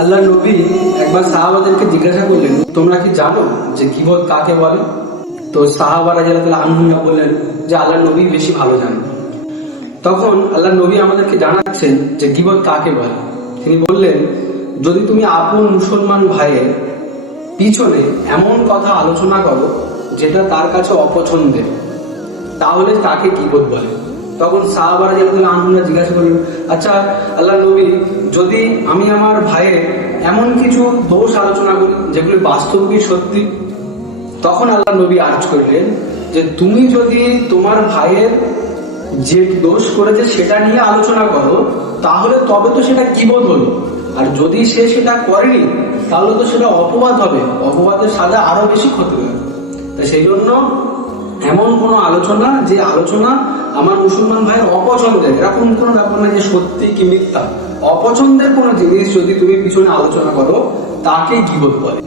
আল্লাহ নবী একবার সাহাবাদেরকে জিজ্ঞাসা করলেন, তোমরা কি জানো যে গীবত কাকে বলে? তো সাহাবারা যারা আনহুল্লাহ বললেন যে আল্লাহ নবী বেশি ভালো জানেন। তখন আল্লাহ নবী আমাদেরকে জানাচ্ছেন যে গীবত কাকে বলে। তিনি বললেন, যদি তুমি আপন মুসলমান ভাইয়ের পিছনে এমন কথা আলোচনা করো যেটা তার কাছে অপছন্দের, তাহলে তাকে গীবত বলে। তখন সাহাবারা যারা আনহুল্লাহ জিজ্ঞাসা করলেন, আচ্ছা আল্লাহ নবী, যদি আমি আমার ভাইয়ের এমন কিছু দোষ আলোচনা করি যেগুলি বাস্তবিকই সত্যি? তখন আল্লাহ নবী আর্জ করলেন যে তুমি যদি তোমার ভাইয়ের যে দোষ করেছে সেটা নিয়ে আলোচনা করো, তাহলে তবে তো সেটা গীবত হলো। আর যদি সে সেটা করেনি, তাহলে তো সেটা অপবাদ হবে, অপবাদের সাজা আরো বেশি ক্ষতি হবে। তাই সেই জন্য এমন কোনো আলোচনা, যে আলোচনা আমার মুসলমান ভাইয়ের অপছন্দের, এরকম কোনো ব্যাপার না যে সত্যি কি মিথ্যা, অপছন্দের কোনো জিনিস যদি তুমি পিছনে আলোচনা করো, তাকে গীবত বলে।